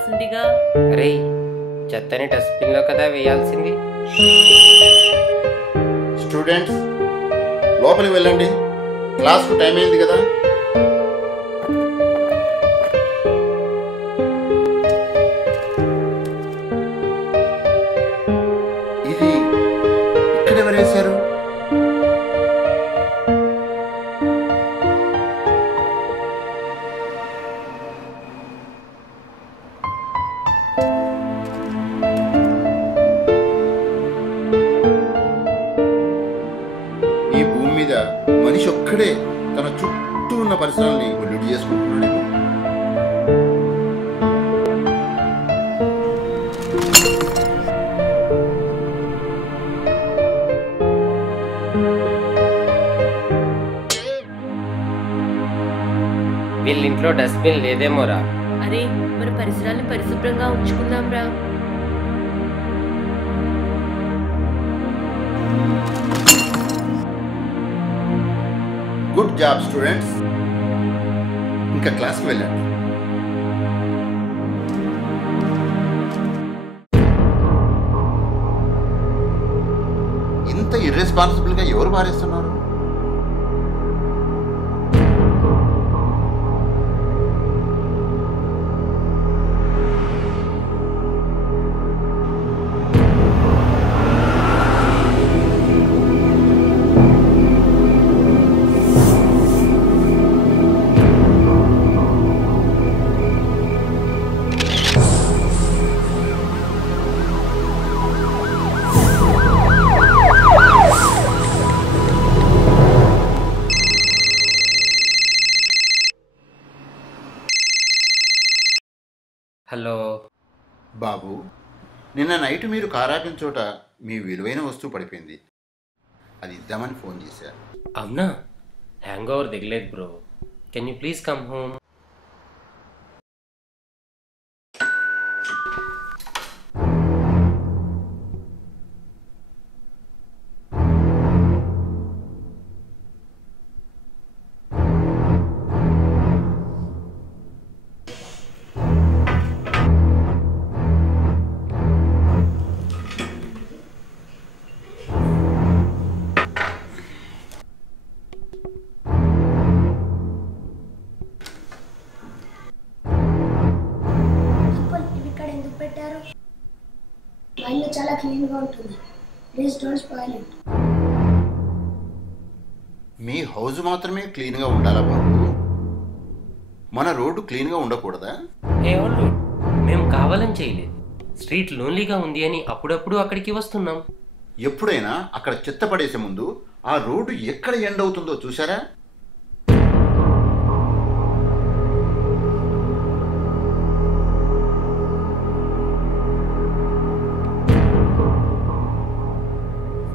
వేయాల్సిందిగా. అరే చెత్తని డస్ట్బిన్లో కదా వేయాల్సింది. స్టూడెంట్స్ లోపలికి వెళ్ళండి, క్లాస్కు టైం అయింది కదా. ఇది ఇక్కడ ఎవరు వేశారు? ఈ భూమి మీద మనిషి ఒక్కడే తన చుట్టూ ఉన్న పరిసరాలని పొల్యూట్ చేసుకుంటున్నాడేమో. వీళ్ళింట్లో డస్ట్బిన్ లేదేమోరా. అరే మన పరిసరాలను పరిశుభ్రంగా ఉంచుకుందాం రా. గుడ్ జాబ్ స్టూడెంట్స్, ఇంకా క్లాస్కి వెళ్ళండి. ఇంత ఇర్రెస్పాన్సిబుల్గా ఎవరు పారేస్తున్నారు? హలో బాబు, నిన్న నైట్ మీరు కారాపిన చోట మీ విలువైన వస్తువు పడిపోయింది. అది ఇద్దామని ఫోన్ చేశారు. అవునా? హ్యాంగ్ ఓవర్ దిగలేదు bro. Can you please come home? ఇల్లు చాలా క్లీన్ గా ఉంటుంది. Please don't spoil it. మీ హౌస్ మాత్రమే క్లీన్గా ఉండాలా బాబు? మన రోడ్డు క్లీన్గా ఉండకూడదా? ఏ వాళ్ళు మేము కావాలని చేయలేదు. స్ట్రీట్ లోన్లీగా ఉంది అని అప్పుడప్పుడు అక్కడికి వస్తున్నాం. ఎప్పుడైనా అక్కడ చెత్త పడేసే ముందు ఆ రోడ్డు ఎక్కడ ఎండ్ అవుతుందో చూసారా?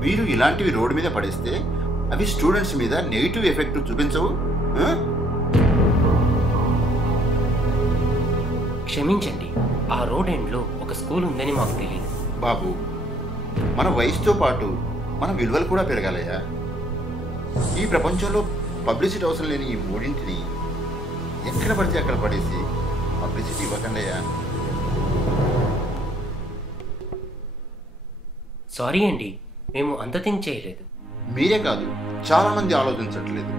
మీరు ఇలాంటివి రోడ్డు మీద పడేస్తే అవి స్టూడెంట్స్ మీద నెగిటివ్ ఎఫెక్ట్ చూపించవు. క్షమించండి, ఆ రోడ్ ఎండ్లో ఒక స్కూల్ ఉందని మాకు తెలియదు. బాబు, మన వయసుతో పాటు మన విలువలు కూడా పెరగాలయ్యా. ఈ ప్రపంచంలో పబ్లిసిటీ అవసరం లేని ఈ మూడింటిని ఎక్కడ పడితే అక్కడ పడేసి పబ్లిసిటీ ఇవ్వకండి అయ్యా. సారీ అండి, మేము అంత థింక్ చేయలేదు. మీరే కాదు, చాలా మంది ఆలోచించట్లేదు.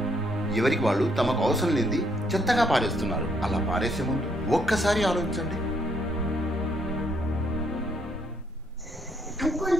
ఎవరికి వాళ్ళు తమకు అవసరం లేని చెత్తగా పారేస్తున్నారు. అలా పారేసే ముందు ఒక్కసారి ఆలోచించండి. అంకుల్,